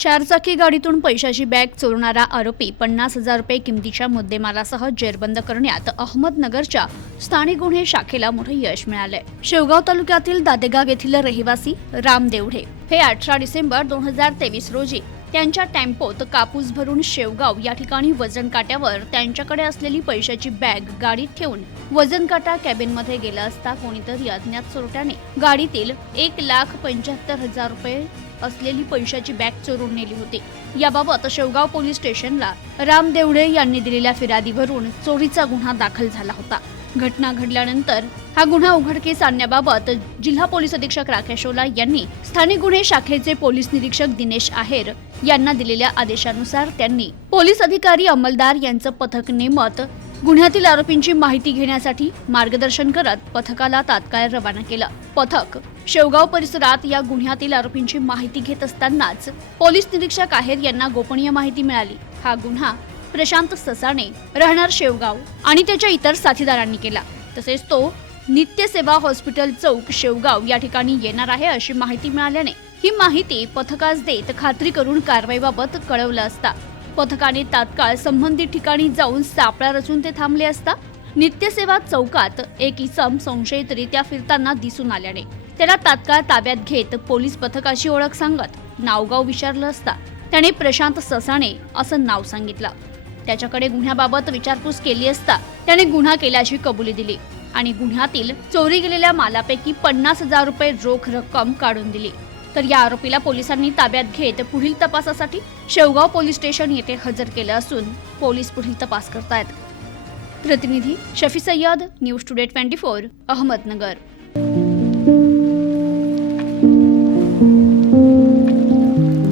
चारचाकी गाडीतून पैशाची बॅग चोरणारा आरोपी पन्नास हजार रुपये किमतीच्या मुद्देमालासह जेरबंद करण्यात अहमदनगरच्या स्थानिक गुन्हे शाखेला मोठं यश मिळालंय. शेवगाव तालुक्यातील दादेगाव येथील रहिवासी राम देवढे हे अठरा डिसेंबर दोन हजार तेवीस रोजी त्यांच्या टेम्पोत कापूस भरून शेवगाव या ठिकाणी वजन काट्यावर त्यांच्याकडे असलेली पैशाची बॅग गाडीत ठेवून वजन काटा कॅबिनमध्ये गेला असता कोणीतरी अज्ञात चोरट्याने गाडीतील एक लाख पंच्याहत्तर हजार रुपये असलेली पैशाची बॅग चोरून नेली होती. याबाबत शेवगाव पोलीस स्टेशनला राम देवडे यांनी दिलेल्या फिर्यादीवरून चोरीचा गुन्हा दाखल झाला होता. घटना घडल्यानंतर हा गुन्हा उघडकीस आणण्याबाबत जिल्हा पोलीस अधीक्षक राकेश ओला यांनी स्थानिक गुन्हे शाखेचे पोलीस निरीक्षक दिनेश आहेर यांना दिलेल्या आदेशानुसार त्यांनी पोलीस अधिकारी अंमलदार यांचं पथक नेमत गुन्ह्यातील आरोपींची माहिती घेण्यासाठी मार्गदर्शन करत पथकाला तात्काळ रवाना केलं. पथक शेवगाव परिसरात या गुन्ह्यातील आरोपींची माहिती घेत असतानाच पोलीस निरीक्षक आहेर यांना गोपनीय माहिती मिळाली. हा गुन्हा प्रशांत ससाणे राहणार शेवगाव आणि त्याच्या इतर साथीदारांनी केला. तसेच तो नित्यसेवा हॉस्पिटल चौक शेवगाव या ठिकाणी येणार आहे अशी माहिती मिळाल्याने ही माहिती पथकास देत खात्री करून कारवाईबाबत कळवलं असता. पथकाने तात्काळ संबंधित ठिकाणी जाऊन सापळा रचून ते थांबले असता नित्यसेवा चौकात एक इसम संशयितरित्या फिरताना दिसून आल्याने त्याला तात्काळ ताब्यात घेत पोलीस पथकाची ओळख सांगत नावगाव विचारलं असता. त्याने प्रशांत ससाणे असं नाव सांगितलं. त्याच्याकडे गुन्ह्याबाबत विचारपूस केली असता त्याने गुन्हा केल्याची कबुली दिली आणि गुन्ह्यातील चोरी गेलेल्या मालापैकी पन्नास हजार रुपये रोख रक्कम काढून दिली. तर या आरोपीला पोलिसांनी ताब्यात घेत पुढील तपासासाठी शेवगाव पोलीस स्टेशन येथे हजर केलं असून पोलीस पुढील तपास करतायत. प्रतिनिधी Shafi Sayyad news today twenty four Ahmednagar.